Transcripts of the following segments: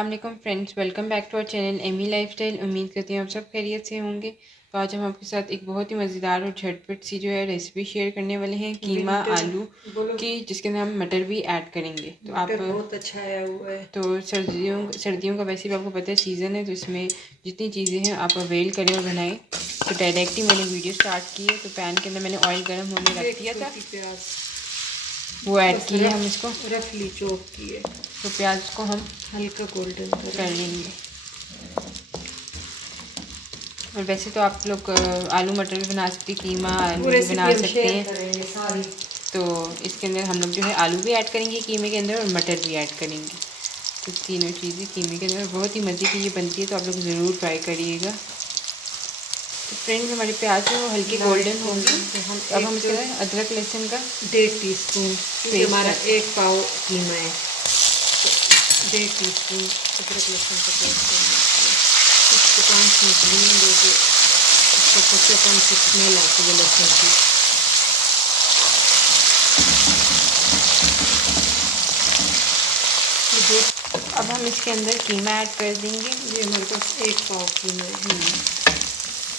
अस्सलाम वालेकुम friends, welcome back to our channel Amy lifestyle. उम्मीद करती हूँ आप सब खैरियत से होंगे। तो आज हम आपके साथ एक बहुत ही मज़ेदार और झटपट सी जो है रेसिपी शेयर करने वाले हैं, कीमा आलू की, जिसके अंदर हम मटर भी ऐड करेंगे। तो आप बहुत अच्छा आया हुआ है। तो सर्दियों का वैसे भी आपको पता है सीज़न है, तो इसमें जितनी चीज़ें हैं आप अवेल करें और बनाएं। तो डायरेक्ट ही मैंने वीडियो स्टार्ट की है। तो पैन के अंदर मैंने ऑयल गर्म होने रख दिया था, प्याज वो ऐड किए हम इसको, रफली चॉप किए। तो प्याज को हम हल्का गोल्डन कर लेंगे। और वैसे तो आप लोग आलू मटर भी बना सकते हैं, कीमा आलू भी बना सकते हैं। सारी। तो इसके अंदर हम लोग जो है आलू भी ऐड करेंगे कीमे के अंदर, और मटर भी ऐड करेंगे। तो तीनों चीज़ें कीमे के अंदर बहुत ही मज़े की ये बनती है, तो आप लोग ज़रूर ट्राई करिएगा। तो फ्रेंड्स, हमारे प्याज जो हल्के गोल्डन होंगे, तो अब हम इसके अंदर अदरक लहसुन का 1.5 टीस्पून, क्योंकि हमारा 1 पाव कीमा है, तो 1.5 टीस्पून अदरक लहसुन का पेस्ट करना है। इसको 5 मिनट भूनेंगे कि इसका कच्चापन की स्मेल आती है लहसुन की। अब हम इसके अंदर कीमा ऐड कर देंगे। ये हमारे पास 1 पाव कीमा है।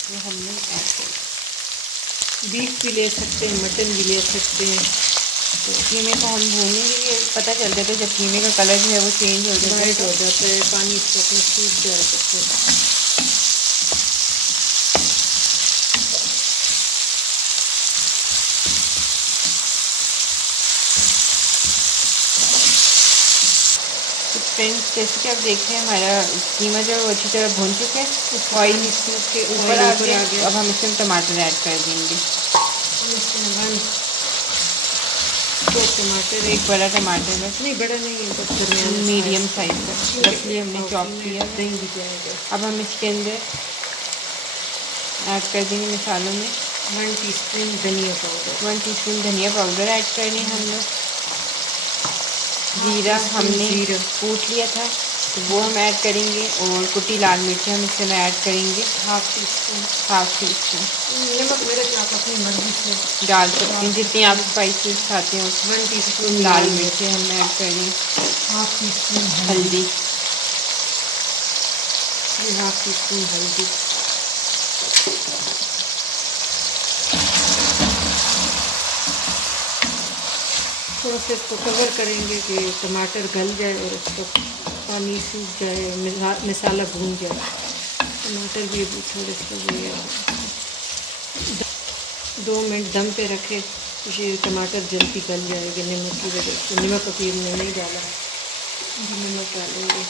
वो हमने ऐड कर, बीफ भी ले सकते हैं, मटन भी ले सकते हैं। तो कीमे को हम भूनेंगे, ये पता चल जाता है जब कीमे का कलर जो है वो चेंज हो जाता है, वाइट हो जाता है, पानी इसका अपना सूख जाए तो फिर फ्रेंड्स, जैसे कि आप देख रहे हैं हमारा कीमा जो है वो अच्छी तरह भून चुका है, ऑयल के ऊपर आ गया। अब हम इसमें टमाटर ऐड कर देंगे। दो टमाटर, एक बड़ा टमाटर है, नहीं बड़ा नहीं है, बस दरमियाना मीडियम साइज का, रफली हमने चॉप किया। दही भी जाएगा। अब हम इसके अंदर ऐड कर देंगे मसालों में 1 टीस्पून धनिया पाउडर, 1 टीस्पून धनिया पाउडर ऐड कर लें हम लोग। जीरा हमने कूट लिया था, तो वो हम ऐड करेंगे, और कुटी लाल मिर्ची हम इसके अंदर ऐड करेंगे हाफ टी स्पून। नमक मेरे आप अपनी मर्जी से डाल सकते हैं जितनी आप स्पाइसेस खाते हैं। 1 टीस्पून लाल मिर्ची हम ऐड करें, हाफ टी स्पून हल्दी, हाफ टी स्पून हल्दी। थोड़ा सा इसको कवर करेंगे कि टमाटर गल जाए और इसका पानी सूख जाए, मसाला भून जाए। टमाटर भी अभी थोड़े से 2 मिनट दम पे रखे, तो ये टमाटर जल्दी गल जाएगा नमक की वजह से। नमक अभी हमने नहीं डाला है, नमक डालेंगे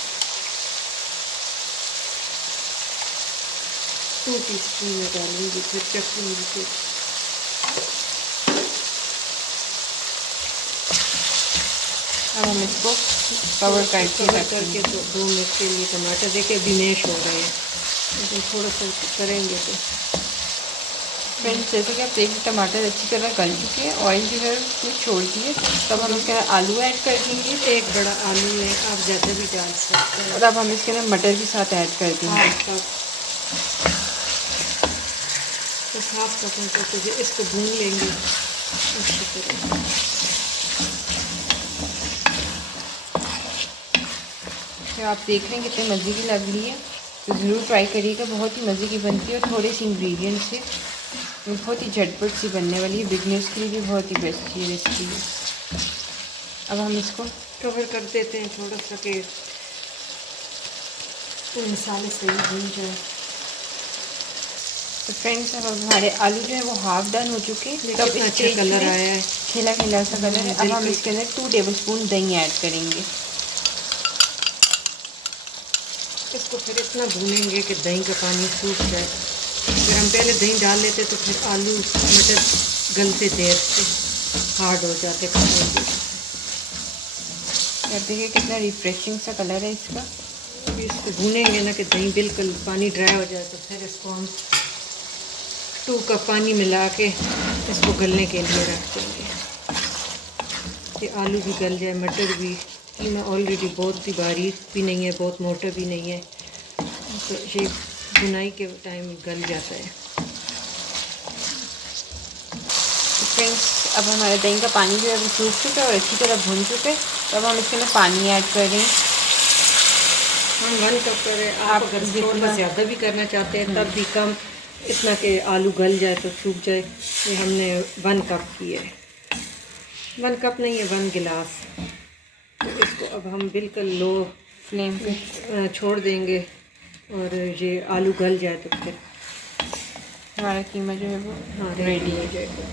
2 टीस्पून में डालेंगे, फिर चखेंगे। फिर अब हम इसको कवर करके 2 मिनट के लिए टमाटर देखिए अभी मैश हो रहे हैं, लेकिन थोड़ा सा करेंगे तो। फ्रेंड्स, जैसे कि आप देखिए टमाटर अच्छी तरह गल चुके हैं, ऑयल जो है उसमें छोड़ दिए। तब हम इसके अंदर आलू ऐड कर देंगे, 1 बड़ा आलू है, आप ज़्यादा भी डाल सकते हैं। और अब हम इसके अंदर मटर भी साथ ऐड कर देंगे। तो साफ करना चाहते हैं, इसको भून लेंगे अच्छी तरह। तो आप देख रहे हैं कितने मज़े की लग रही है, तो ज़रूर ट्राई करिएगा, बहुत ही मज़े की बनती है। और थोड़े से इंग्रेडिएंट्स से बहुत ही झटपट सी बनने वाली है, बिगनर्स के लिए भी बहुत ही बेस्ट ये रेसिपी है। अब हम इसको कवर कर देते हैं थोड़ा सा कि मसाले सही भून जाए। तो फ्रेंड्स, अब हमारे आलू जो है वो हाफ डन हो चुके हैं। तब इस अच्छा कलर आया है, खिला खिला सा कलर है। अब हम इसके अंदर 2 टेबलस्पून दही ऐड करेंगे। इसको फिर इतना भूनेंगे कि दही का पानी सूख जाए। अगर हम पहले दही डाल लेते तो फिर आलू मटर गलते देर से हार्ड हो जाते खाने। देखिए कितना रिफ्रेशिंग सा कलर है इसका। अभी इसको भूनेंगे ना कि दही बिल्कुल पानी ड्राई हो जाए, तो फिर इसको हम 2 कप पानी मिला के इसको गलने के लिए रख देंगे कि आलू भी गल जाए, मटर भी। कीमा ऑलरेडी बहुत ही बारीक भी नहीं है, बहुत मोटा भी नहीं है, तो ये भुनाई के टाइम गल जाता है। तो फ्रेंड्स, अब हमारा दही का पानी जो है वो सूख चुका है और अच्छी तरह भून चुका है। तो अब हम इसके अंदर पानी ऐड कर दें। हम 1 कप करें, आप अगर स्टोर में ज़्यादा भी करना चाहते हैं तब भी कम, इतना कि आलू गल जाए तो सूख जाए। ये हमने 1 कप किए, 1 कप नहीं है 1 गिलास। तो इसको अब हम बिल्कुल लो फ्लेम पे छोड़ देंगे और ये आलू गल जाए तो फिर हमारा कीमा जो है वो हाँ रेडी हो है। जाएगा।